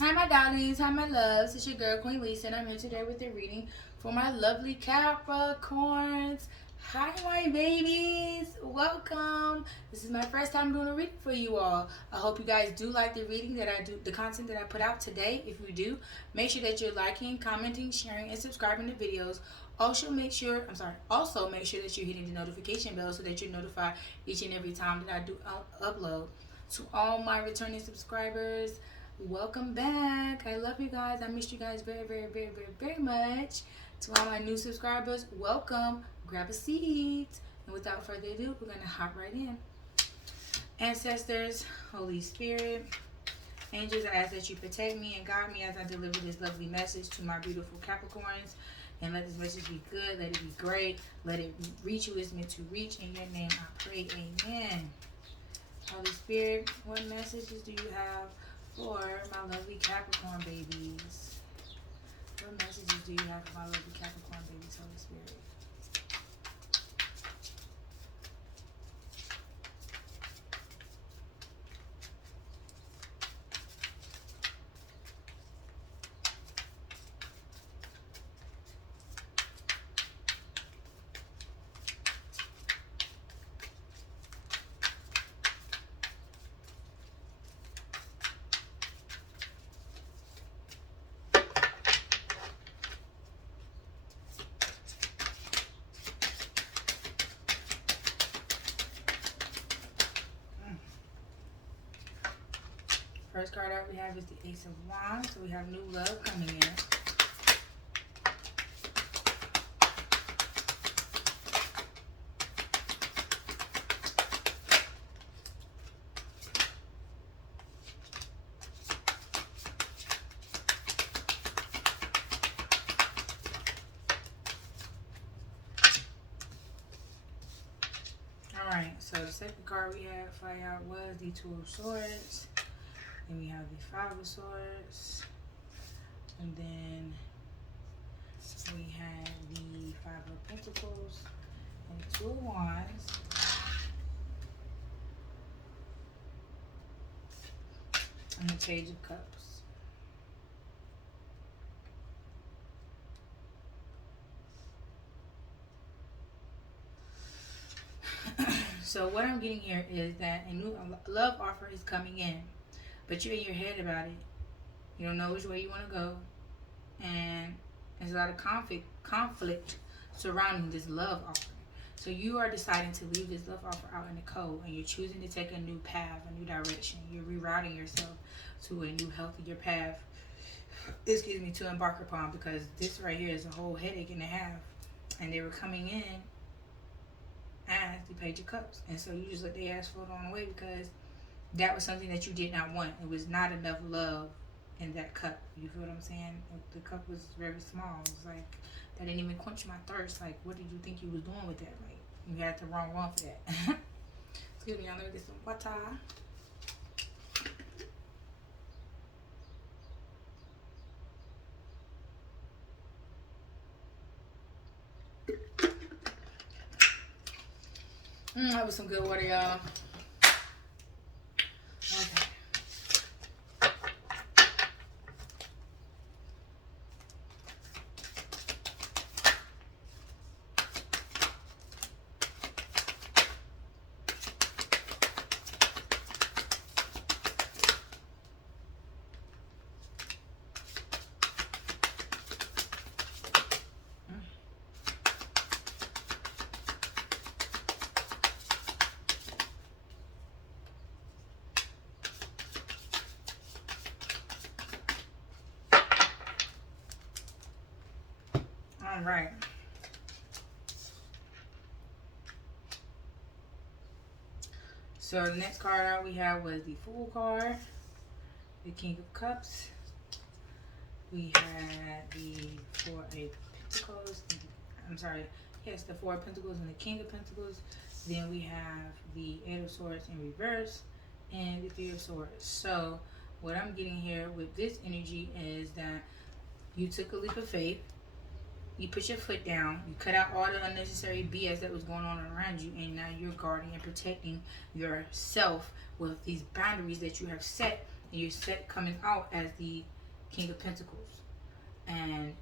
Hi, my darlings. Hi, my loves. It's your girl, Queen Lisa, and I'm here today with a reading for my lovely Capricorns. Hi, my babies. Welcome. This is my first time doing a reading for you all. I hope you guys do like the reading that I do, the content that I put out today. If you do, make sure that you're liking, commenting, sharing, and subscribing to videos. Also make sure that you're hitting the notification bell so that you're notified each and every time that I do upload. To all my returning subscribers, welcome back. I love you guys. I missed you guys very, very, very, very, very much. To all my new subscribers, welcome. Grab a seat. And without further ado, we're going to hop right in. Ancestors, Holy Spirit, angels, I ask that you protect me and guide me as I deliver this lovely message to my beautiful Capricorns. And let this message be good. Let it be great. Let it reach who it's meant to reach. In your name I pray. Amen. Holy Spirit, what messages do you have for my lovely Capricorn babies? What messages do you have for my lovely Capricorn babies, Holy Spirit? First card out we have is the Ace of Wands. So we have new love coming in. Alright, so the second card we had fly out was the Two of Swords. Then we have the Five of Swords. And then we had the Five of Pentacles and the Two of Wands. And the Page of Cups. So what I'm getting here is that a new love offer is coming in, but you're in your head about it. You don't know which way you want to go, and there's a lot of conflict surrounding this love offer. So you are deciding to leave this love offer out in the cold, and you're choosing to take a new path, a new direction. You're rerouting yourself to a new, healthier path. Excuse me, to embark upon, because this right here is a whole headache and a half, and they were coming in as the Page of Cups, and so you just let the ass float on away because that was something that you did not want. It was not enough love in that cup. You feel what I'm saying? The cup was very small. It was like that didn't even quench my thirst. Like, what did you think you was doing with that? Like, you had the wrong one for that. Excuse me, y'all. Let me get some water. That was some good water, y'all. Okay. All right. So the next card out we have was the Fool card, the King of Cups. We had the Four of Pentacles. I'm sorry. Yes, the Four of Pentacles and the King of Pentacles. Then we have the Eight of Swords in reverse and the Three of Swords. So what I'm getting here with this energy is that you took a leap of faith. You put your foot down. You cut out all the unnecessary BS that was going on around you, and now you're guarding and protecting yourself with these boundaries that you have set And you're coming out as the King of Pentacles. And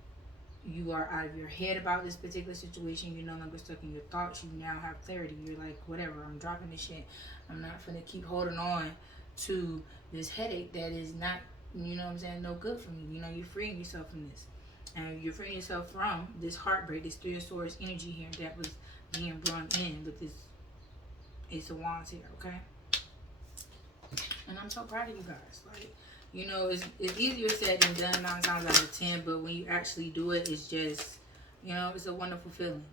you are out of your head about this particular situation. You're no longer stuck in your thoughts. You now have clarity. You're like, whatever, I'm dropping this shit. I'm not gonna keep holding on to this headache that is not, you know what I'm saying, no good for me. You know, you're freeing yourself from this. And you're freeing yourself from this heartbreak, this Three of Swords energy here that was being brought in with this Ace of Wands here, okay? And I'm so proud of you guys. Like, you know, it's easier said than done 9 times out of 10, but when you actually do it, it's just, you know, it's a wonderful feeling.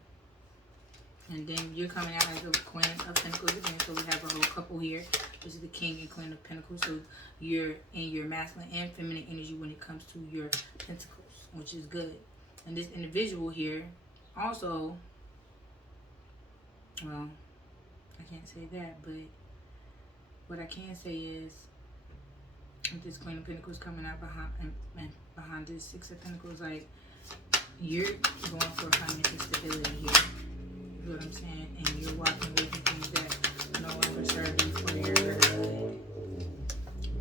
And then you're coming out as a Queen of Pentacles again, so we have a whole couple here. This is the King and Queen of Pentacles, so you're in your masculine and feminine energy when it comes to your pentacles, which is good. And this individual here also, well, I can't say that, but what I can say is with this Queen of Pentacles coming out behind this Six of Pentacles, like, you're going for financial stability here. You know what I'm saying? And you're walking away from things that no longer serve you for your good.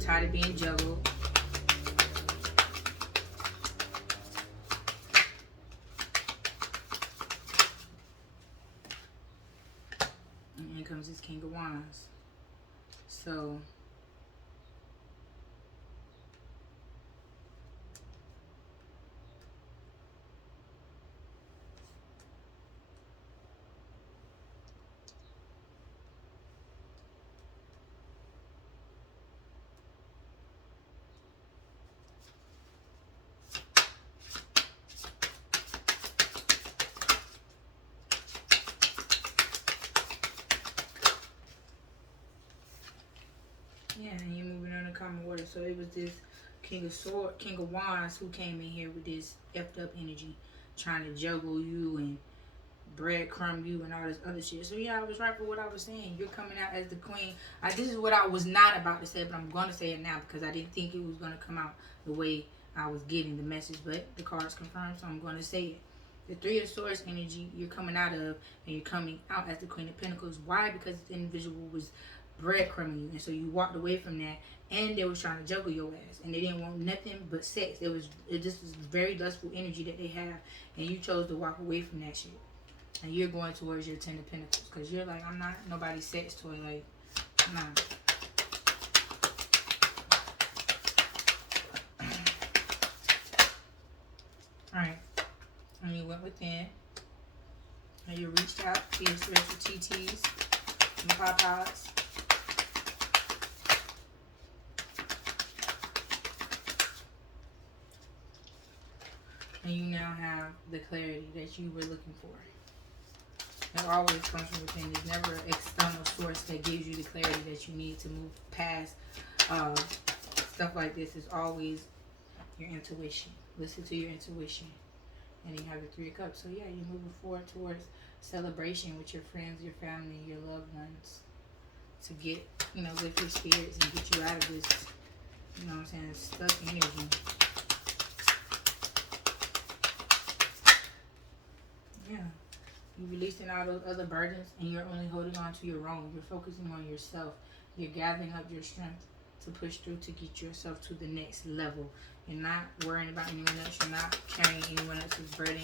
Tired of being juggled. And here comes this King of Wands. So yeah, and you're moving on to common water. So it was this King of Wands who came in here with this effed up energy, trying to juggle you and breadcrumb you and all this other shit. So yeah, I was right for what I was saying. You're coming out as the queen. This is what I was not about to say, but I'm going to say it now because I didn't think it was going to come out the way I was getting the message, but the cards confirmed, so I'm going to say it. The Three of Swords energy you're coming out of, and you're coming out as the Queen of Pentacles. Why? Because the individual was breadcrumbing you, and so you walked away from that, and they was trying to juggle your ass, and they didn't want nothing but sex. It just was very lustful energy that they have, and you chose to walk away from that shit. And you're going towards your Ten of Pentacles because you're like, I'm not nobody's sex toy. Like, nah. Alright. And you went within. And you reached out to your spiritual TTs and Papas. And you now have the clarity that you were looking for. It always comes from within. There's never an external source that gives you the clarity that you need to move past stuff like this. It's always your intuition. Listen to your intuition. And you have the Three of Cups. So yeah, you're moving forward towards celebration with your friends, your family, your loved ones. To get, you know, lift your spirits and get you out of this, you know what I'm saying, stuck energy. Yeah. You're releasing all those other burdens and you're only holding on to your own. You're focusing on yourself. You're gathering up your strength to push through to get yourself to the next level. You're not worrying about anyone else. You're not carrying anyone else's burden.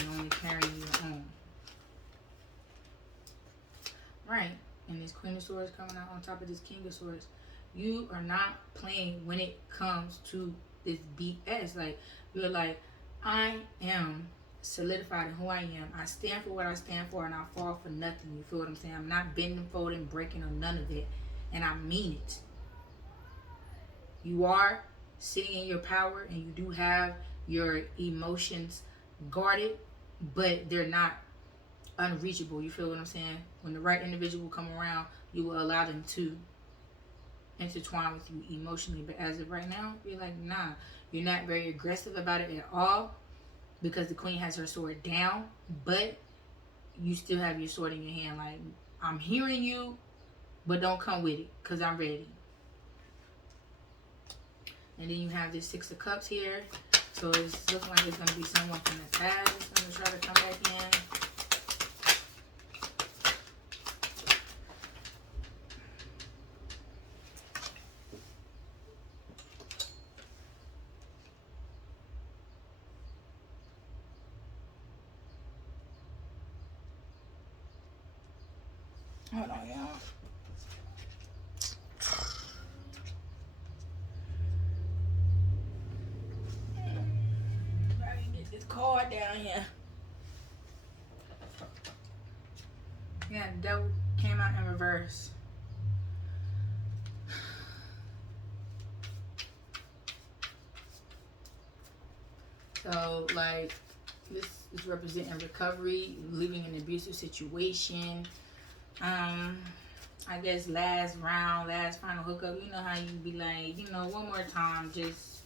You're only carrying your own. Right. And this Queen of Swords coming out on top of this King of Swords. You are not playing when it comes to this BS. Like, you're like, I am solidified in who I am. I stand for what I stand for, and I fall for nothing. You feel what I'm saying? I'm not bending, folding, breaking, or none of it. And I mean it. You are sitting in your power, and you do have your emotions guarded, but they're not unreachable. You feel what I'm saying? When the right individual come around, you will allow them to intertwine with you emotionally. But as of right now, you're like, nah. You're not very aggressive about it at all, because the Queen has her sword down, but you still have your sword in your hand. Like, I'm hearing you, but don't come with it, because I'm ready. And then you have this Six of Cups here. So it's looking like it's going to be someone from the past that's going to try to come back in. Hold on, y'all. I can get this card down here. Yeah, the devil came out in reverse. So, like, this is representing recovery, leaving an abusive situation. I guess last round, last final hookup. You know how you be like, you know, one more time just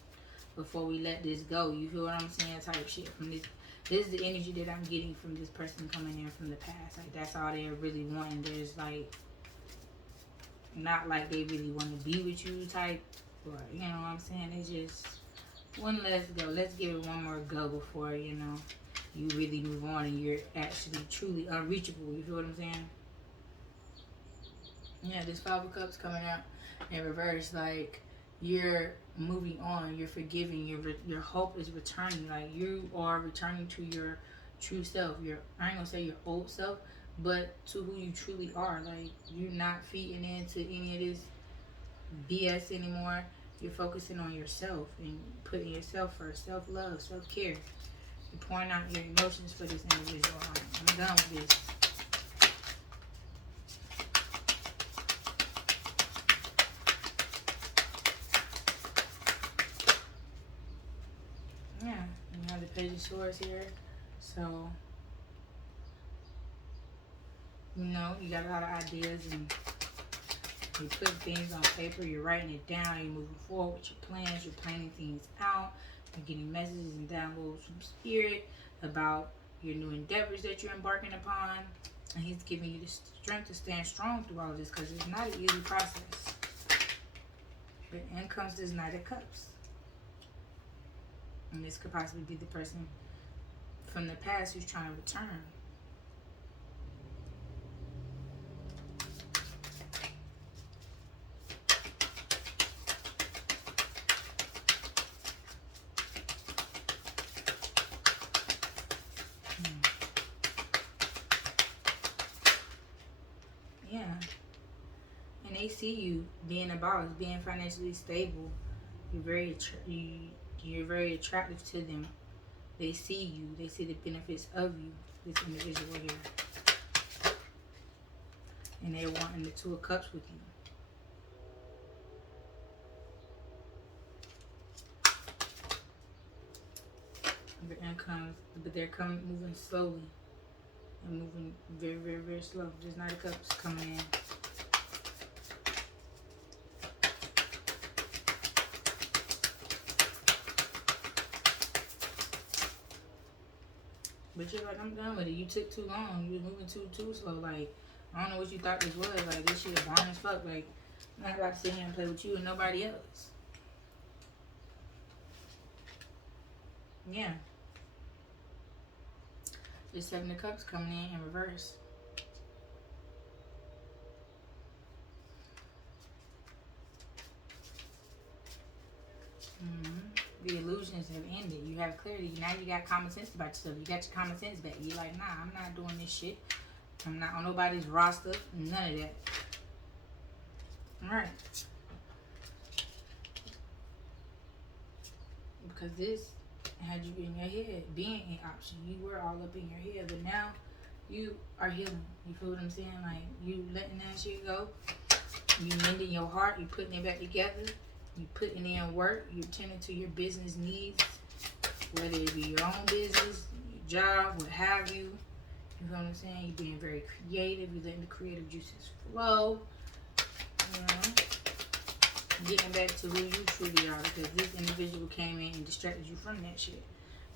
before we let this go. You feel what I'm saying? Type shit from this. This is the energy that I'm getting from this person coming in from the past. Like, that's all they're really wanting. There's, like, not like they really want to be with you type. Or, you know what I'm saying? It's just one less go. Let's give it one more go before, you know, you really move on and you're actually truly unreachable. You feel what I'm saying? Yeah, this Five of Cups coming out in reverse. Like, you're moving on, you're forgiving, your hope is returning. Like, you are returning to your true self. I ain't gonna say your old self, but to who you truly are. Like, you're not feeding into any of this BS anymore. You're focusing on yourself and putting yourself first. Self-love, self-care. You're pouring out your emotions for this individual. I'm done with this. Yeah, you have the Page of Swords here. So, you know, you got a lot of ideas and you're putting things on paper, you're writing it down, you're moving forward with your plans, you're planning things out, you're getting messages and downloads from Spirit about your new endeavors that you're embarking upon. And He's giving you the strength to stand strong through all of this because it's not an easy process. But in comes this Knight of Cups. And this could possibly be the person from the past who's trying to return. Yeah. And they see you being a boss, being financially stable. You're very attractive to them. They see you. They see the benefits of you, this individual here. And they're wanting the Two of Cups with you. But they're moving slowly. And moving very, very, very slow. There's Knight of Cups coming in. But you're like, I'm done with it. You took too long. You was moving too slow. Like, I don't know what you thought this was. Like, this shit boring as fuck. Like, I'm not about to sit here and play with you and nobody else. Yeah. There's Seven of Cups coming in reverse. The illusions have ended. You have clarity. Now you got common sense about yourself. You got your common sense back. You're like, nah, I'm not doing this shit. I'm not on nobody's roster. None of that. Alright. Because this had you in your head being an option. You were all up in your head. But now you are healing. You feel what I'm saying? Like, you letting that shit go. You mending your heart. You putting it back together. You putting in work, you tending to your business needs, whether it be your own business, your job, what have you. You know what I'm saying? You're being very creative. You're letting the creative juices flow. You know, getting back to who you truly are, because this individual came in and distracted you from that shit,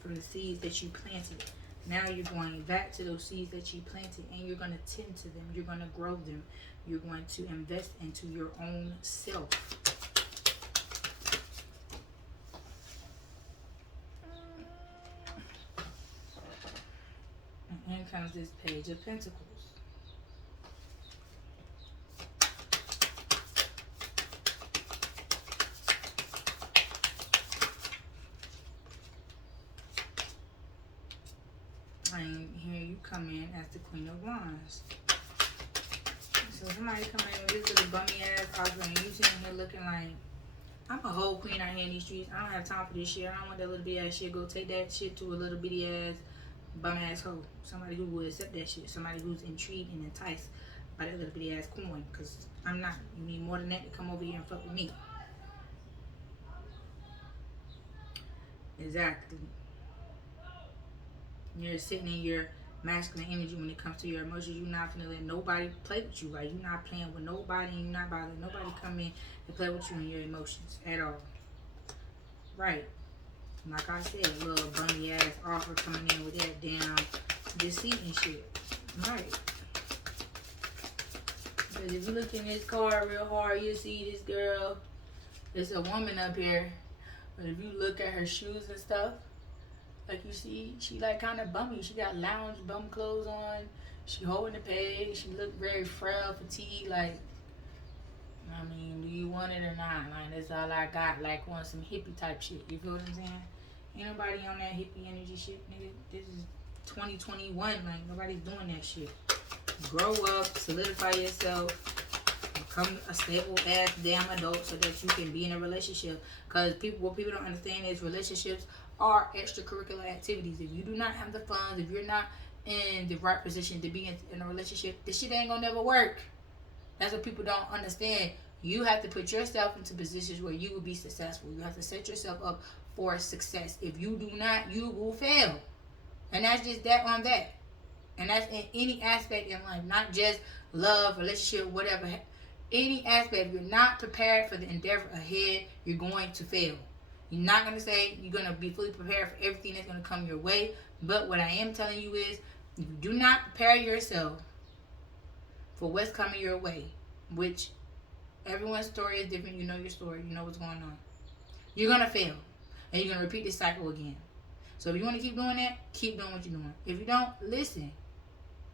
from the seeds that you planted. Now you're going back to those seeds that you planted, and you're going to tend to them. You're going to grow them. You're going to invest into your own self. And comes this Page of Pentacles. And here you come in as the Queen of Wands. So somebody coming in with this little bummy ass offering, and you sitting here looking like, I'm a whole queen out here in these streets. I don't have time for this shit. I don't want that little bitty ass shit. Go take that shit to a little bitty ass bum ass hoe. Somebody who would accept that shit. Somebody who's intrigued and enticed by that little bitty ass coin. Cause I'm not. You need more than that to come over here and fuck with me. Exactly. You're sitting in your masculine energy when it comes to your emotions. You're not gonna let nobody play with you. Like, you're not playing with nobody, and you're not bothering nobody come in and play with you and your emotions at all. Right. Like I said, a little bummy ass offer coming in with that damn deceit and shit. Right. Because if you look in this card real hard, you see this girl. There's a woman up here. But if you look at her shoes and stuff, like you see, she like kind of bummy. She got lounge bum clothes on. She holding the peg. She look very frail, fatigued. Like, I mean, do you want it or not? Like, that's all I got. Like, want some hippie type shit. You feel what I'm saying? Ain't nobody on that hippie energy shit, nigga. This is 2021. Like, nobody's doing that shit. Grow up, solidify yourself, become a stable ass damn adult so that you can be in a relationship. Cause what people don't understand is relationships are extracurricular activities. If you do not have the funds, if you're not in the right position to be in a relationship, this shit ain't gonna never work. That's what people don't understand. You have to put yourself into positions where you will be successful. You have to set yourself up for success. If you do not, you will fail. And that's just that on that. And that's in any aspect in life, not just love, relationship, whatever. Any aspect, if you're not prepared for the endeavor ahead, you're going to fail. You're not going to say you're going to be fully prepared for everything that's going to come your way. But what I am telling you is, if you do not prepare yourself for what's coming your way, which everyone's story is different. You know your story. You know what's going on. You're going to fail. And you're going to repeat this cycle again. So if you want to keep doing that, keep doing what you're doing. If you don't, listen.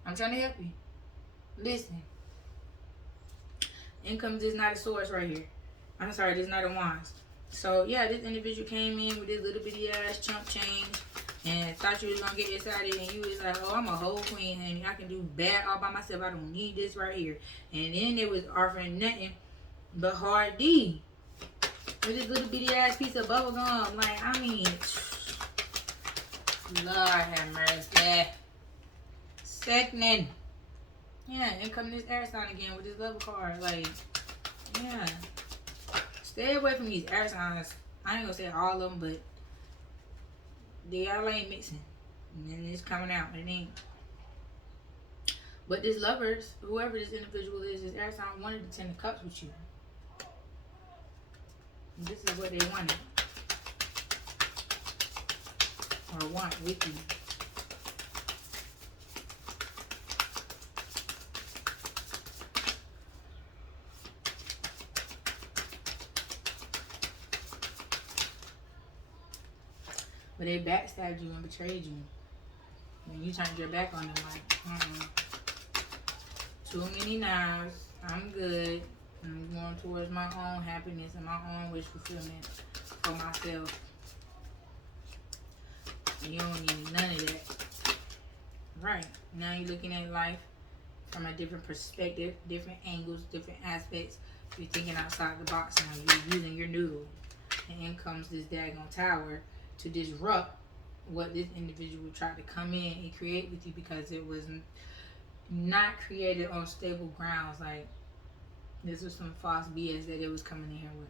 I'm trying to help you. Listen. Income is not a source right here. I'm sorry, this is not a wands. So yeah, this individual came in with this little bitty ass chump change and thought you was gonna get excited, and you was like, oh, I'm a whole queen, honey. I can do bad all by myself. I don't need this right here. And then it was offering nothing but hard D with this little bitty ass piece of bubble gum. Like, I mean, Lord have mercy. Second. Yeah, and come this air sign again with this level card. Like, yeah. Stay away from these air signs. I ain't gonna say all of them, but y'all ain't mixing. And then it's coming out. It ain't. But this lovers, whoever this individual is, this air sign wanted the 10 of cups with you. And this is what they wanted. Or want with you. But they backstabbed you and betrayed you. And you turned your back on them like, Too many knives. I'm good. I'm going towards my own happiness and my own wish fulfillment for myself. And you don't need none of that. Right. Now you're looking at life from a different perspective, different angles, different aspects. You're thinking outside the box now. You're using your noodle. And in comes this daggone tower to disrupt what this individual tried to come in and create with you, because it was not created on stable grounds. Like, this was some false BS that it was coming in here with.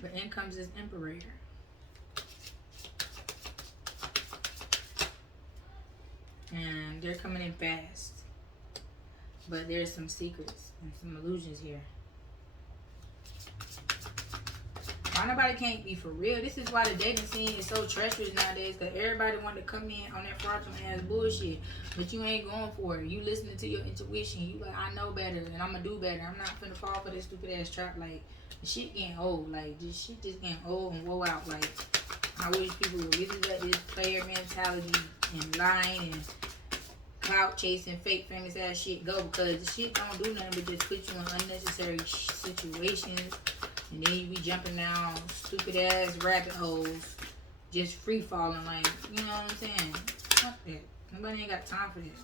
But in comes this Emperor. And they're coming in fast. But there's some secrets and some illusions here. Why nobody can't be for real? This is why the dating scene is so treacherous nowadays, because everybody want to come in on that fraudulent ass bullshit, but you ain't going for it. You listening to your intuition. You like, I know better and I'm gonna do better. I'm not finna fall for this stupid ass trap. Like, the shit getting old. Like, this shit just getting old and woe out. Like, I wish people would really let this player mentality and lying and clout chasing fake famous ass shit go, because the shit don't do nothing but just put you in unnecessary situations. And then you be jumping down stupid ass rabbit holes, just free falling, like, you know what I'm saying? Fuck that. Nobody ain't got time for this.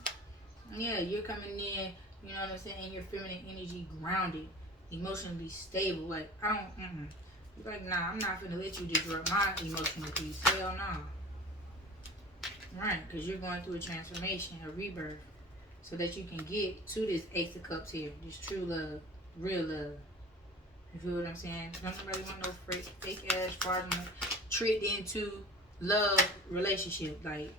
Yeah, you're coming in, you know what I'm saying, your feminine energy grounded, emotionally stable. Like, I don't, You're like, nah, I'm not gonna let you disrupt my emotional peace. Hell no. Right, because you're going through a transformation, a rebirth, so that you can get to this Ace of Cups here, this true love, real love. You feel what I'm saying? Don't nobody want no fake ass, fraudulent, tricked into love relationship. Like,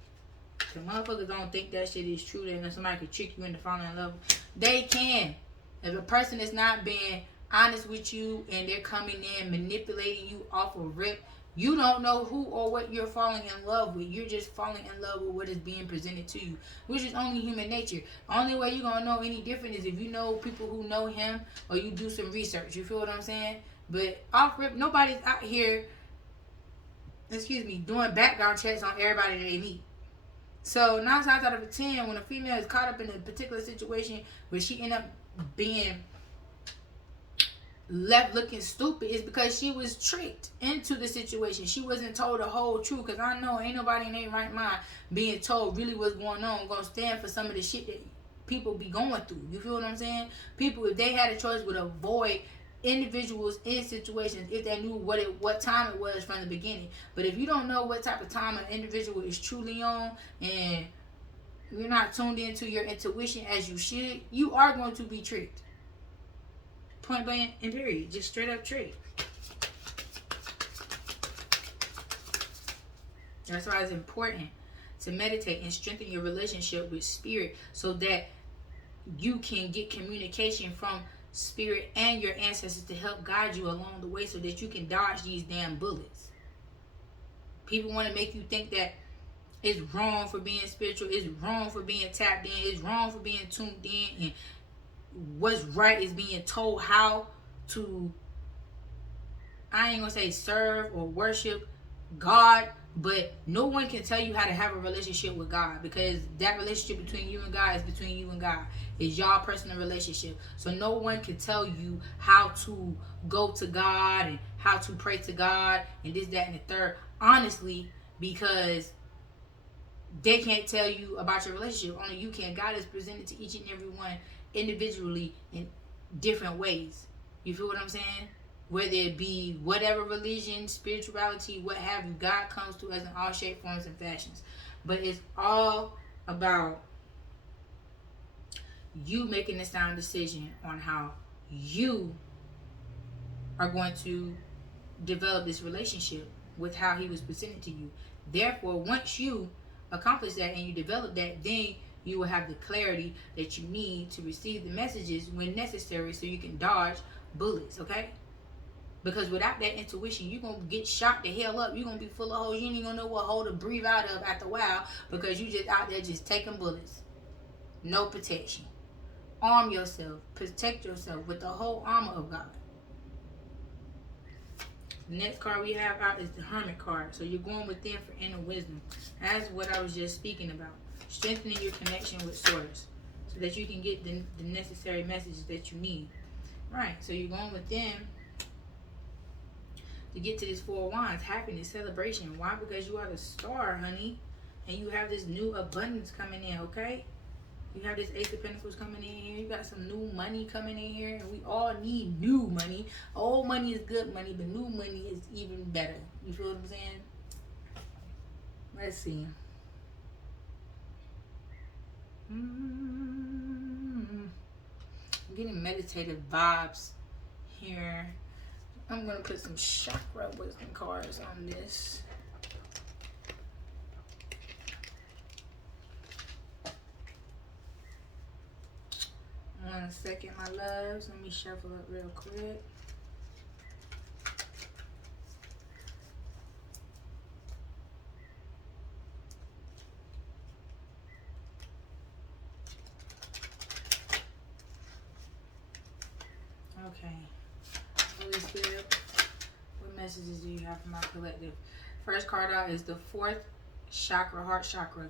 the motherfuckers don't think that shit is true. That somebody could trick you into falling in love. They can. If a person is not being honest with you and they're coming in manipulating you off a rip, you don't know who or what you're falling in love with. You're just falling in love with what is being presented to you, which is only human nature. Only way you're going to know any different is if you know people who know him or you do some research. You feel what I'm saying? But off rip, nobody's out here, doing background checks on everybody that they meet. So 9 times out of 10, when a female is caught up in a particular situation where she end up being left looking stupid, is because she was tricked into the situation. She wasn't told the whole truth. Because I know ain't nobody in their right mind being told really what's going on, gonna stand for some of the shit that people be going through. You feel what I'm saying? People, if they had a choice, would avoid individuals in situations if they knew what time it was from the beginning. But if you don't know what type of time an individual is truly on, and you're not tuned into your intuition as you should, you are going to be tricked. Point blank and period. Just straight up tricked. That's why it's important to meditate and strengthen your relationship with spirit, so that you can get communication from spirit and your ancestors to help guide you along the way, so that you can dodge these damn bullets. People want to make you think that it's wrong for being spiritual, it's wrong for being tapped in, it's wrong for being tuned in, and what's right is being told how to, I ain't gonna say serve or worship God, but no one can tell you how to have a relationship with God, because that relationship between you and God is between you and God. It's y'all personal relationship. So no one can tell you how to go to God and how to pray to God and this, that, and the third, honestly, because they can't tell you about your relationship. Only you can. God is presented to each and every one individually in different ways. You feel what I'm saying? Whether it be whatever religion, spirituality, what have you, God comes to us in all shapes, forms, and fashions. But it's all about you making a sound decision on how you are going to develop this relationship with how he was presented to you. Therefore, once you accomplish that and you develop that, then you will have the clarity that you need to receive the messages when necessary, so you can dodge bullets, okay? Because without that intuition, you're going to get shot the hell up. You're going to be full of holes. You ain't going to know what hole to breathe out of after a while, because you just out there just taking bullets. No protection. Arm yourself. Protect yourself with the whole armor of God. The next card we have out is the Hermit card. So you're going within for inner wisdom. That's what I was just speaking about. Strengthening your connection with Source, so that you can get the necessary messages that you need. Right. So you're going within to get to this Four of Wands. Happiness, celebration. Why? Because you are the star, honey. And you have this new abundance coming in, okay? You have this Ace of Pentacles coming in here. You got some new money coming in here. And we all need new money. Old money is good money, but new money is even better. You feel what I'm saying? Let's see. I'm getting meditative vibes here. I'm going to put some chakra wisdom cards on this. One second, my loves. Let me shuffle up real quick. Okay. Holy Spirit, what messages do you have for my collective? First card out is the fourth chakra, heart chakra.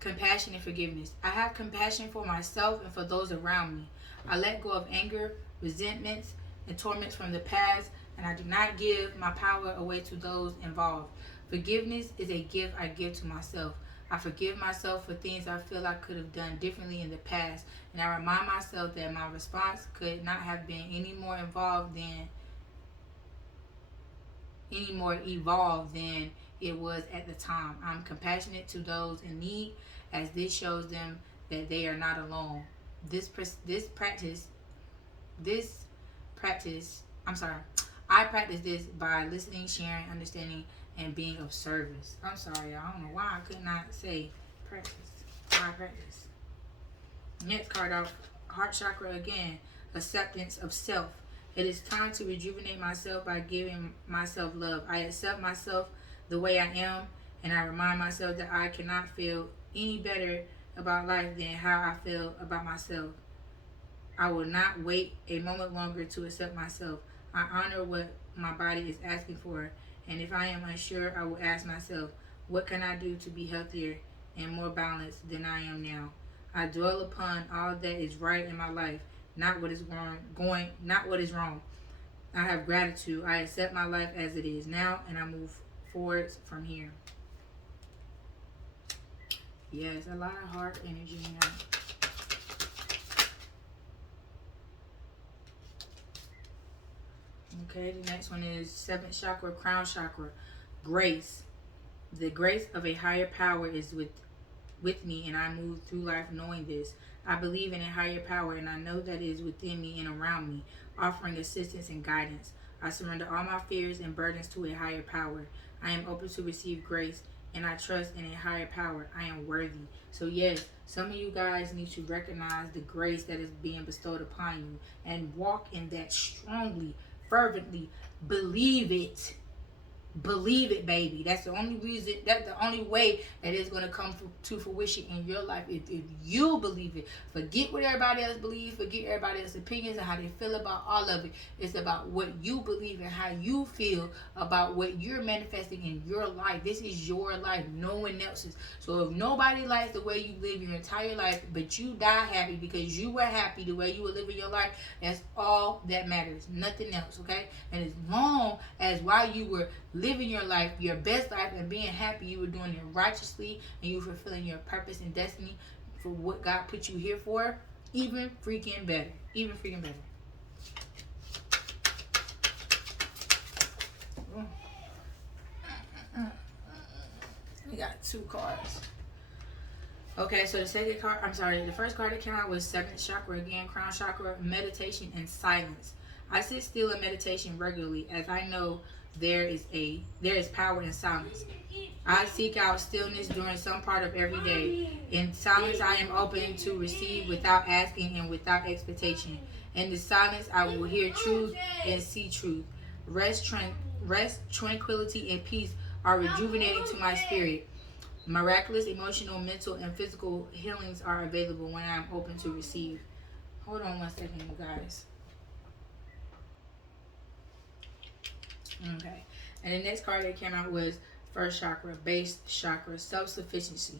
Compassion and forgiveness. I have compassion for myself and for those around me. I let go of anger, resentments, and torments from the past, and I do not give my power away to those involved. Forgiveness is a gift I give to myself. I forgive myself for things I feel I could have done differently in the past. And I remind myself that my response could not have been any more evolved than it was at the time. I'm compassionate to those in need, as this shows them that they are not alone. This practice, I'm sorry. I practice this by listening, sharing, understanding, and being of service. I'm sorry, I don't know why I could not say practice. I practice. Next card out, heart chakra again, acceptance of self. It is time to rejuvenate myself by giving myself love. I accept myself the way I am, and I remind myself that I cannot feel any better about life than how I feel about myself. I will not wait a moment longer to accept myself. I honor what my body is asking for, and if I am unsure, I will ask myself, what can I do to be healthier and more balanced than I am now? I dwell upon all that is right in my life, not what is not what is wrong. I have gratitude. I accept my life as it is now, and I move forwards from here. Yes, a lot of heart energy now. Okay, the next one is 7th chakra, crown chakra, grace. The grace of a higher power is with me, and I move through life knowing this. I believe in a higher power, and I know that it is within me and around me, offering assistance and guidance. I surrender all my fears and burdens to a higher power. I am open to receive grace, and I trust in a higher power. I am worthy. So yes, some of you guys need to recognize the grace that is being bestowed upon you and walk in that strongly, fervently. Believe it. Believe it, baby. That's the only reason, that's the only way that it's going to come to fruition in your life. If you believe it, forget what everybody else believes, forget everybody else's opinions and how they feel about all of it. It's about what you believe and how you feel about what you're manifesting in your life. This is your life, no one else's. So if nobody likes the way you live your entire life, but you die happy because you were happy the way you were living your life, that's all that matters. Nothing else, okay? And as long as while you were living your life, your best life, and being happy, you were doing it righteously, and you were fulfilling your purpose and destiny for what God put you here for, even freaking better. Even freaking better. We got 2 cards. Okay, so the first card that came out was 7th chakra again, crown chakra, meditation and silence. I sit still in meditation regularly, as I know there is power in silence. I seek out stillness during some part of every day. In silence, I am open to receive without asking and without expectation. In the silence, I will hear truth and see truth. Rest, tranquility, and peace are rejuvenating to my spirit. Miraculous emotional, mental, and physical healings are available when I am open to receive. Hold on one second, you guys. Okay. And the next card that came out was 1st chakra, base chakra, self-sufficiency.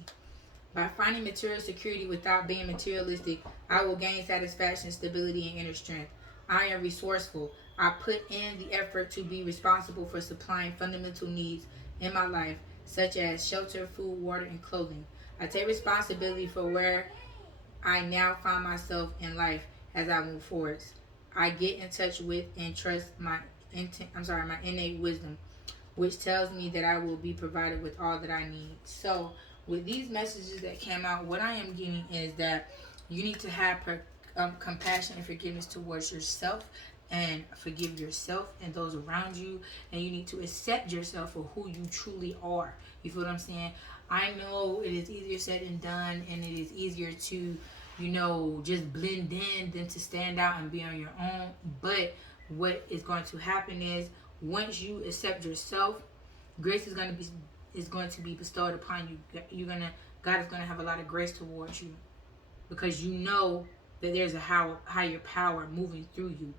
By finding material security without being materialistic, I will gain satisfaction, stability, and inner strength. I am resourceful. I put in the effort to be responsible for supplying fundamental needs in my life, such as shelter, food, water, and clothing. I take responsibility for where I now find myself in life as I move forward. I get in touch with and trust my innate wisdom, which tells me that I will be provided with all that I need. So with these messages that came out, what I am getting is that you need to have compassion and forgiveness towards yourself, and forgive yourself and those around you, and you need to accept yourself for who you truly are. You feel what I'm saying? I know it is easier said than done, and it is easier to, just blend in than to stand out and be on your own. But what is going to happen is, once you accept yourself, grace is going to be bestowed upon you. God is going to have a lot of grace towards you, because you know that there's a higher power moving through you.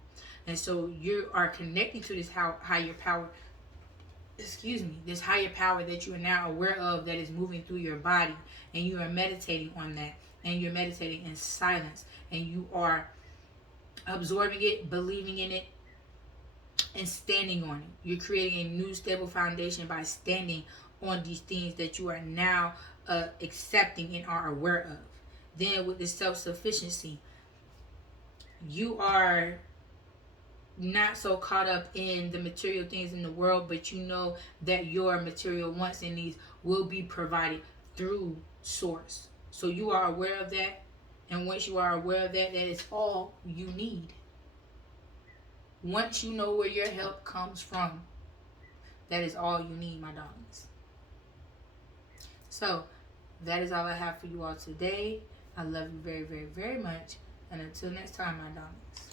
And so you are connecting to this higher power, this higher power that you are now aware of, that is moving through your body, and you are meditating on that, and you're meditating in silence, and you are absorbing it, believing in it, and standing on it. You're creating a new stable foundation by standing on these things that you are now accepting and are aware of. Then with the self-sufficiency, you are not so caught up in the material things in the world, but you know that your material wants and needs will be provided through source. So you are aware of that, and once you are aware of that, that is all you need. Once you know where your help comes from, that is all you need, my darlings. So that is all I have for you all today. I love you very, very, very much. And until next time, my darlings.